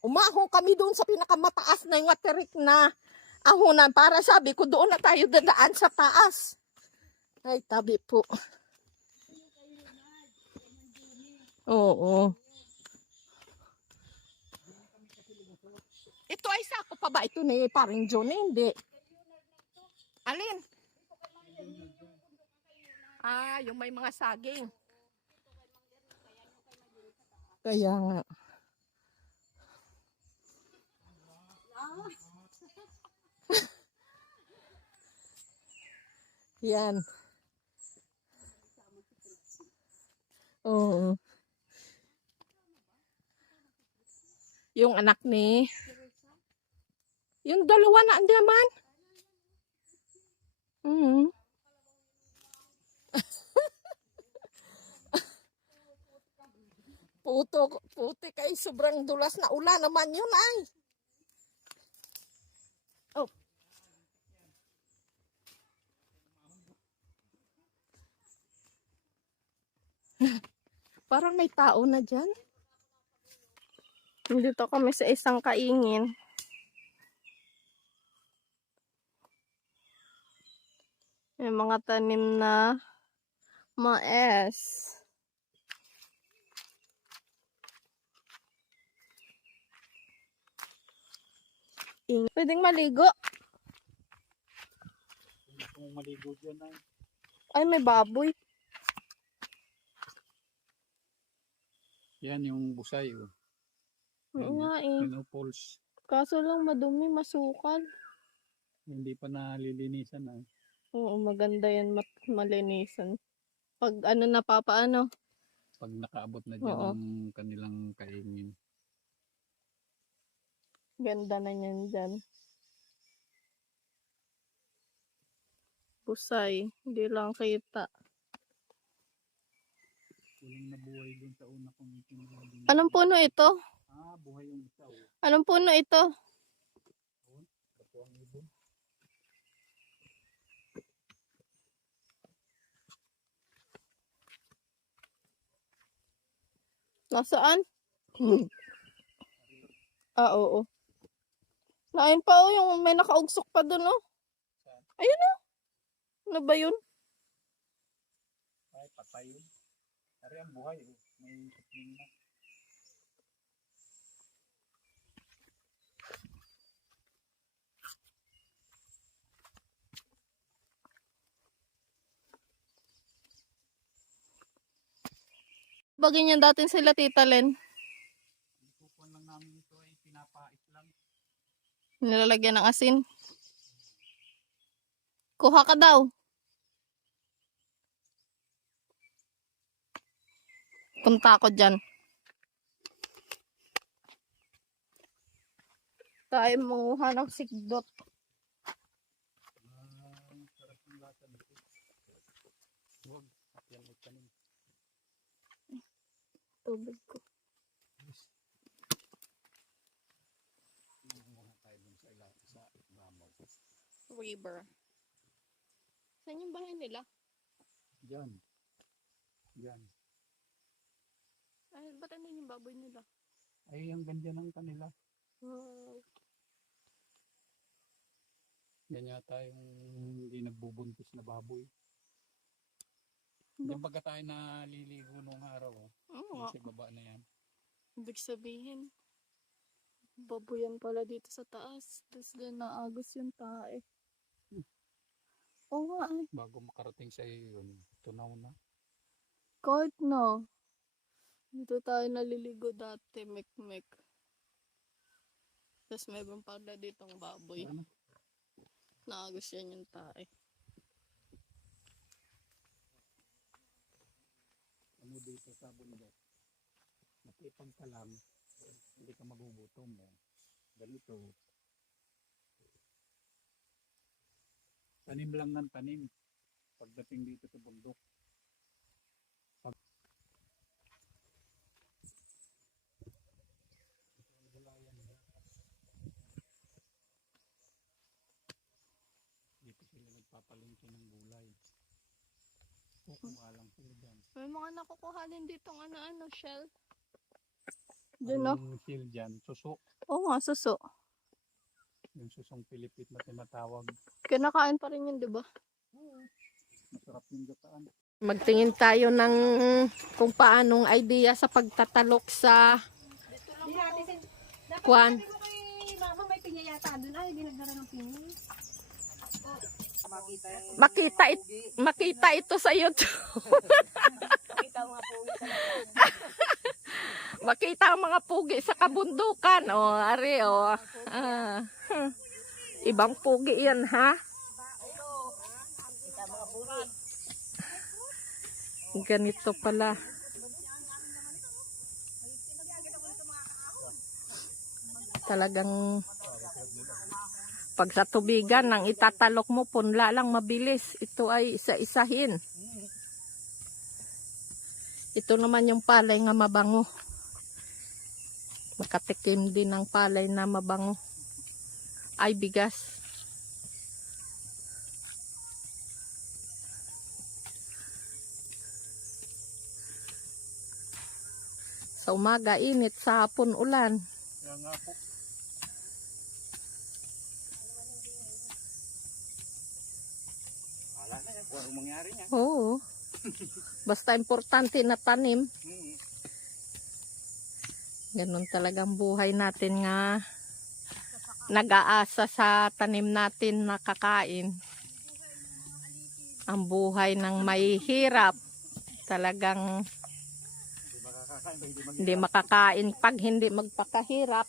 Umahon kami doon sa pinakamataas na yung materik na ahonan para sabi ko doon na tayo dadaan sa taas. Ay, tabi po. Oo. Ito ay sako pa ba ito ni paring John? Hindi. Alin? Ah, yung may mga saging. Kaya nga. Yan. Oo. Yung anak ni... Yung dalawa na andiyaman. Puti kay sobrang dulas na ulan naman yun ay. Oh. Parang may tao na dyan. Dito kami sa isang kaingin. May mga tanim na mais. Pwedeng maligo. Kung maligo dyan ay. Ay, may baboy. Yan yung busay. Oh. Oo nga eh. Menopause. Kaso lang madumi, masukal. Hindi pa nalilinisan ay. Oo, maganda yan malinisan. Pag ano napapaano. Pag nakaabot na dyan ang kanilang kaingin. Ganda na yan dyan. Busay. Hindi lang kita. Walang nabuhay dun sa una kong tinulong. Anong puno ito? Ah, buhay yung isa. Oh. Anong puno ito? Katuang ibon. Nasaan? Ah, oo. Nain pa oh, yung may nakaugsok pa dun oh. Ayun oh. Ano ba yun? Ay, patay yun. Ari ang buhay. Oh. May sapling na. Bagay niyan datin sila Tita Len. Ikukuhan lang namin ito ay pinapait lang. Nilalagyan ng asin. Kuha ka daw. Punta ako dyan. Tayo manguha ng sigdot. Sarap ng lasa nito. Huwag. Yan ay tanim. Tubig ko. Muna tayo dun sa ilalim sa Bamaw. River. Saan yung bahay nila? Diyan. Diyan. Ay, ba't ano yung baboy nila? Ay, ang ganda ng kanila. Wow. Yan yata yung hindi nagbubuntis na baboy. Diyan baga tayo naliligo nung araw. Oo. Sa baba na yan. Ibig sabihin, baboyan pala dito sa taas. Tapos doon naagos yung tae. Oo nga eh. Bago makarating sa iyo yun, tunaw na. Kahit na. Dito tayo naliligo dati, mek-mek. Tapos mayroon pala ditong baboy. Ano? Naagos yan yung tae. Ano dito sa bundok? Nakipag ka lang, hindi ka magugutom. Ganito. Tanim lang ng tanim. Pagdating dito sa bundok. Dito sila nagpapalingki ng gulay. Kukuha lang sila dyan. May mga nakukuha din ditong ano-ano, shell. Dun, no? Ang hill dyan, suso. Oo nga, suso. Yung susong pilipit na tinatawag. Kinakain pa rin yun, di ba? Masarap yung gataan. Magtingin tayo ng kung paanong idea sa pagtatalok sa kwan. Mama, may pinya yata doon. Ay, dinagdara ng pinya. Makita ito sa YouTube. Makita ang mga pugi sa kabundukan. O, ari, o. Ah. Ibang pugi yan, ha? Ganito pala. Talagang pag sa tubigan nang itatalok mo, punla lang mabilis. Ito ay isa-isahin. Ito naman yung palay nga mabango. Makatikim din ng palay na mabango. Ay, bigas. Sa umaga, init. Sa hapon, ulan. Kaya nga po. Wala na yan. Kung anong mangyari niya. Oo. Basta importante na tanim. Ganun talagang buhay natin nga nag-aasa sa tanim natin na kakain. Ang buhay ng may hirap talagang hindi makakain pag hindi magpakahirap.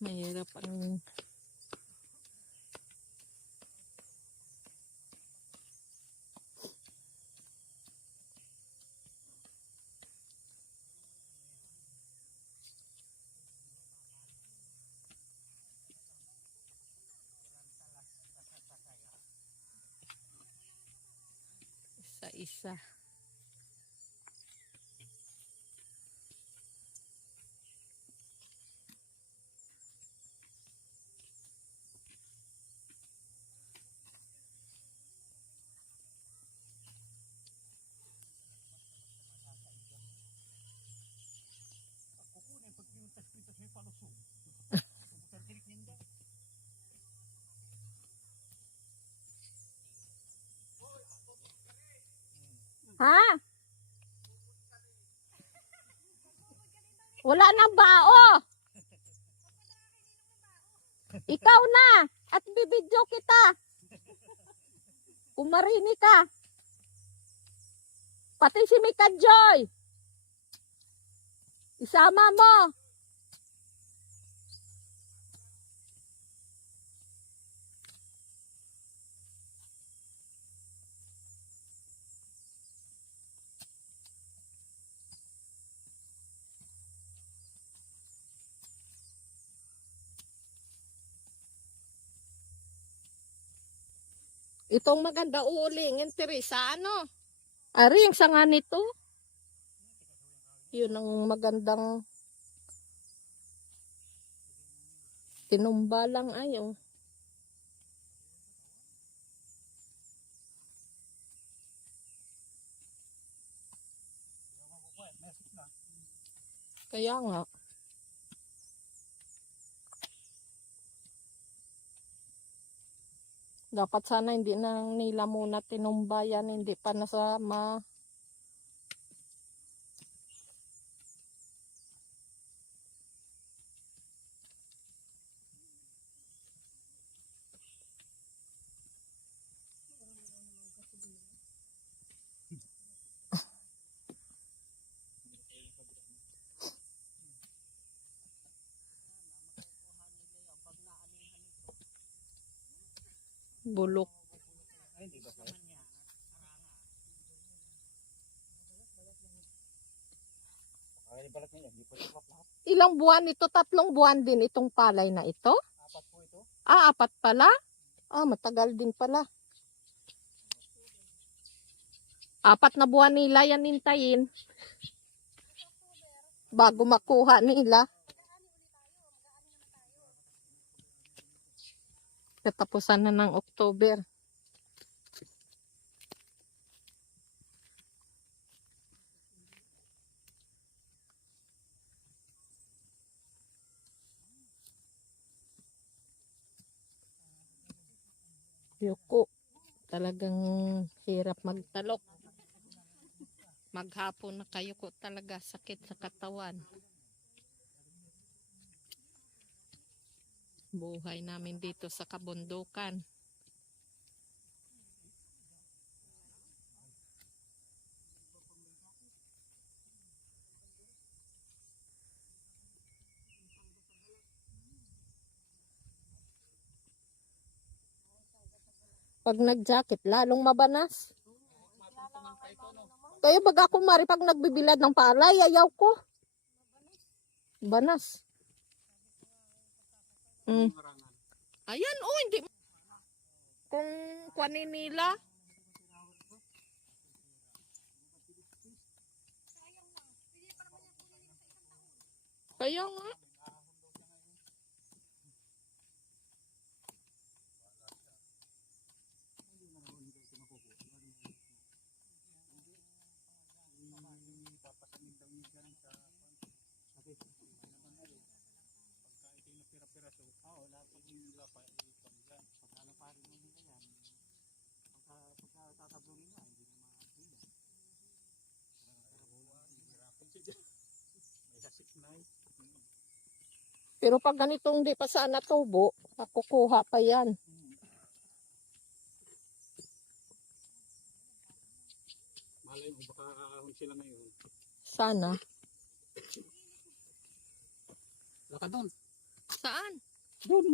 Mahirap ang isa-isa. Ha? Wala nang bao. Ikaw na. At bibidyo kita. Kumarini ka. Pati si Mika Joy. Isama mo. Itong maganda uulingin, Teresa, ano? Ari, ang sanga nito. Yun ang magandang tinumba lang ayaw. Kaya nga. Dapat sana hindi na nila muna tinumba yan, hindi pa nasama. Bulok. Ilang buwan ito? 3 buwan din itong palay na ito? 4 po ito. Ah, 4 pala? Ah, matagal din pala. 4 na buwan nila yan hintayin. Bago makuha nila. Katapusan na ng October. Yuko. Talagang hirap magtalok. Maghapon na kayo ko talaga sakit sa katawan. Buhay namin dito sa kabundukan. Pag nag-jacket, lalong mabanas. Kaya baga ako mari pag nagbibilad ng palay, ayaw ko. Banas. Ayan, oh, hindi. Kung kuwanin nila. Kaya nga. Pero pag ganitong di pa sana tubo, kukuha pa yan. Malay mo, baka ahon sila ngayon. Sana. Laka doon. Saan? Doon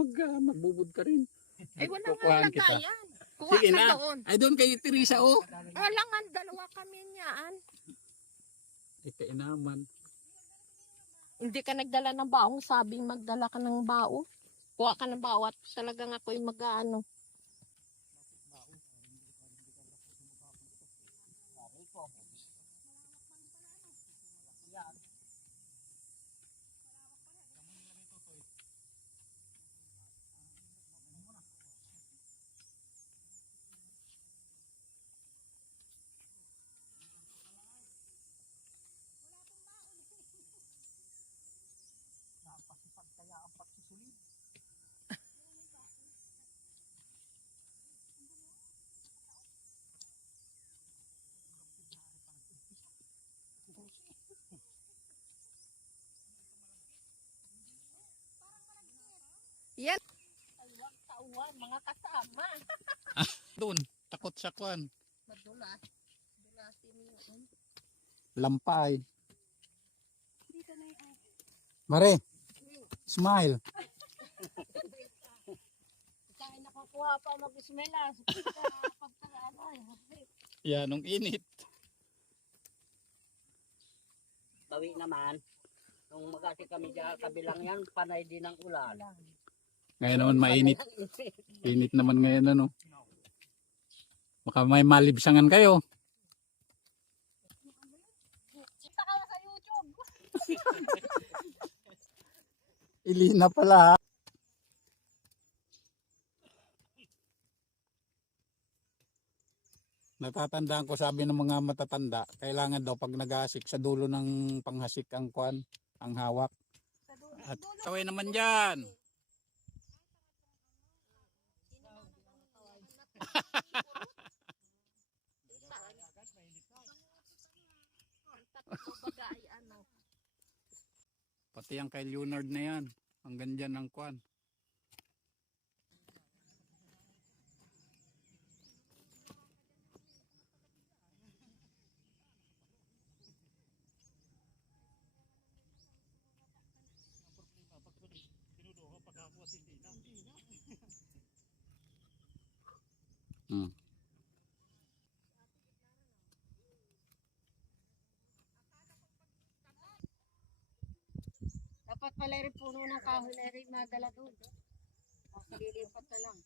magbubud ka rin. Ay, wala Kukuhaan nga kita. lagayan. Kuha Sige ka na. doon. Ay, doon kay Teresa, oh. Wala nga, 2 kami niyaan. Ikainaman. Hindi ka nagdala ng baong, sabing magdala ka ng bao. Kuha ka ng bao at talagang ako'y mag-ano. Yan. Tawan, mga kasama. Doon, takot sa kwan. Madulas. Dulasin yun. Lampay. Mare, smile. Kaya nakakuha pa mag-ismelas. Yan, nung init. Bawi naman. Nung magkasi kami dyan, kabilang yan, panay din ng ulan. Ngayon naman mainit. Init naman ngayon, ano. Baka may malibsangan kayo. Kita ka sa YouTube. Ilina pala, ha. Natatandaan ko, sabi ng mga matatanda, kailangan daw pag nag-aasik sa dulo ng panghasik ang kwan, ang hawak. At kaway naman dyan. Pati ang kay Leonard na yan. Hanggang dyan ang kwan. Hmm. Dapat pala rin puno ng kahoy na rin madala doon. Lilipat na lang.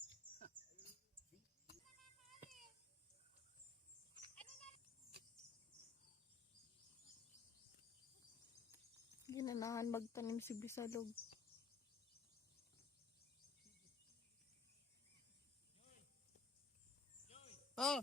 ganahan magtanim si Bisalog. Oh,